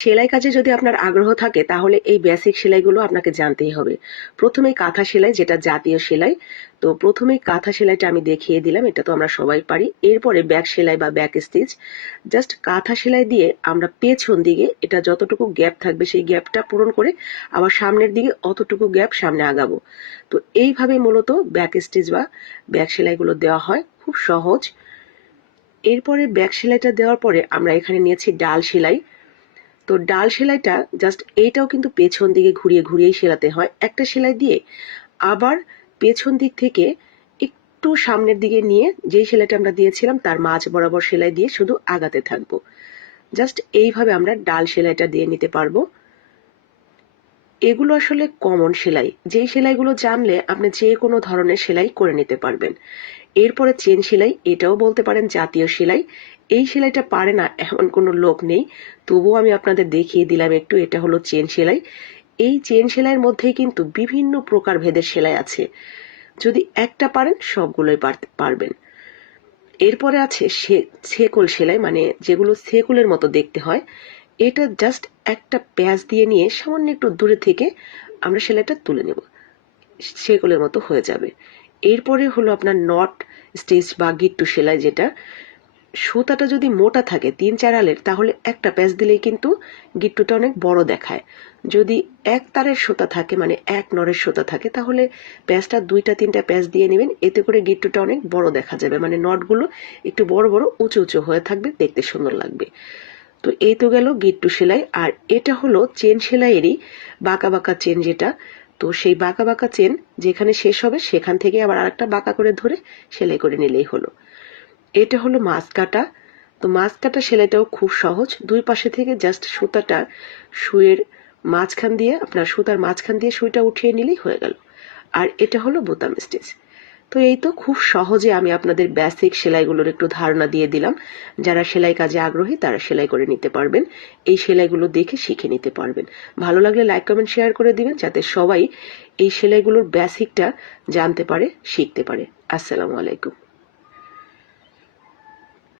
সেলাই কাজে যদি আপনার আগ্রহ থাকে তাহলে এই বেসিক সেলাইগুলো আপনাকে জানতেই হবে। প্রথমেই কাঁথা সেলাই, যেটা জাতীয় সেলাই। তো প্রথমেই কাঁথা সেলাইটা আমি দেখিয়ে দিলাম, এটা তো আমরা সবাই পারি। এরপরে ব্যাক সেলাই বা ব্যাক স্টিচ। জাস্ট কাঁথা সেলাই দিয়ে আমরা পেছন দিকে এটা যতটুকু গ্যাপ থাকবে সেই গ্যাপটা পূরণ করে আবার সামনের দিকে অতটুকু গ্যাপ সামনে আগাবো। তো এইভাবে মূলত ব্যাক স্টিচ বা ব্যাক সেলাইগুলো দেওয়া হয়, খুব সহজ। এরপরে ব্যাক সেলাইটা দেওয়ার পরে আমরা এখানে নিয়েছি ডাল সেলাই। তো ডাল সেলাইটা জাস্ট এইটাও কিন্তু পেছন দিকে ঘুরিয়ে ঘুরিয়েই সেলাতে হয়। একটা সেলাই দিয়ে আবার পেছন দিক থেকে একটু সামনের দিকে নিয়ে যেই সেলাইটা আমরা দিয়েছিলাম তার মাঝ বরাবর সেলাই দিয়ে শুধু আগাতে থাকবো। জাস্ট এইভাবে আমরা ডাল সেলাইটা দিয়ে নিতে পারবো। এগুলো আসলে কমন সেলাই, যেই সেলাইগুলো জানলে আপনি যে কোনো ধরনের সেলাই করে নিতে পারবেন। এরপরে চেন সেলাই, এটাও বলতে পারেন জাতীয় সেলাই। এই সেলাইটা পারে না এমন কোনো লোক নেই, তবুও আমি আপনাদের দেখিয়ে দিলাম একটু। এটা হলো চেন সেলাই। এই চেন সেলাইয়ের মধ্যেই কিন্তু বিভিন্ন প্রকার ভেদের সেলাই আছে, যদি একটা পারেন সবগুলোই পারবেন। এরপরে আছে ছেকল সেলাই, মানে যেগুলো ছেকলের মতো দেখতে হয়। এটা জাস্ট একটা প্যাঁচ দিয়ে নিয়ে সামান্য একটু দূরে থেকে আমরা সেলাইটা তুলে নেব, ছেকলের মতো হয়ে যাবে। এরপরে হলো আপনার নট স্টিচ বা গিট্টু সেলাই, যেটা সুতাটা যদি মোটা থাকে 3-4 আলের তাহলে একটা প্যাঁচ দিলেই কিন্তু গিট্টুটা অনেক বড় দেখায়। যদি এক তারের সুতা থাকে, মানে এক নরের সুতা থাকে, তাহলে প্যাঁচটা 2-3টা প্যাঁচ দিয়ে নেবেন, এতে করে গিট্টুটা অনেক বড় দেখা যাবে, মানে নটগুলো একটু বড় বড় উঁচু উঁচু হয়ে থাকবে, দেখতে সুন্দর লাগবে। তো এই তো গেল গিট্টু সেলাই। আর এটা হলো চেন সেলাইয়েরই বাঁকা বাঁকা চেন, যেটা তো সেই বাঁকা বাঁকা চেন যেখানে শেষ হবে সেখান থেকে আবার আরেকটা বাঁকা করে ধরে সেলাই করে নিলেই হলো। এটা হলো মাছ কাটা। তো মাছ কাটা সেলাইটাও খুব সহজ। দুই পাশে থেকে জাস্ট সুতাটা সুইয়ের মাঝখান দিয়ে, আপনার সুতার মাঝখান দিয়ে সুইটা উঠিয়ে নিলেই হয়ে গেল। আর এটা হলো বোতাম স্টিচ। তো এই তো খুব সহজে আমি আপনাদের বেসিক সেলাইগুলোর একটু ধারণা দিয়ে দিলাম। যারা সেলাই কাজে আগ্রহী তারা সেলাই করে নিতে পারবেন, এই সেলাইগুলো দেখে শিখে নিতে পারবেন। ভালো লাগলে লাইক কমেন্ট শেয়ার করে দিবেন, যাতে সবাই এই সেলাইগুলোর বেসিকটা জানতে পারে, শিখতে পারে। আসসালামু আলাইকুম।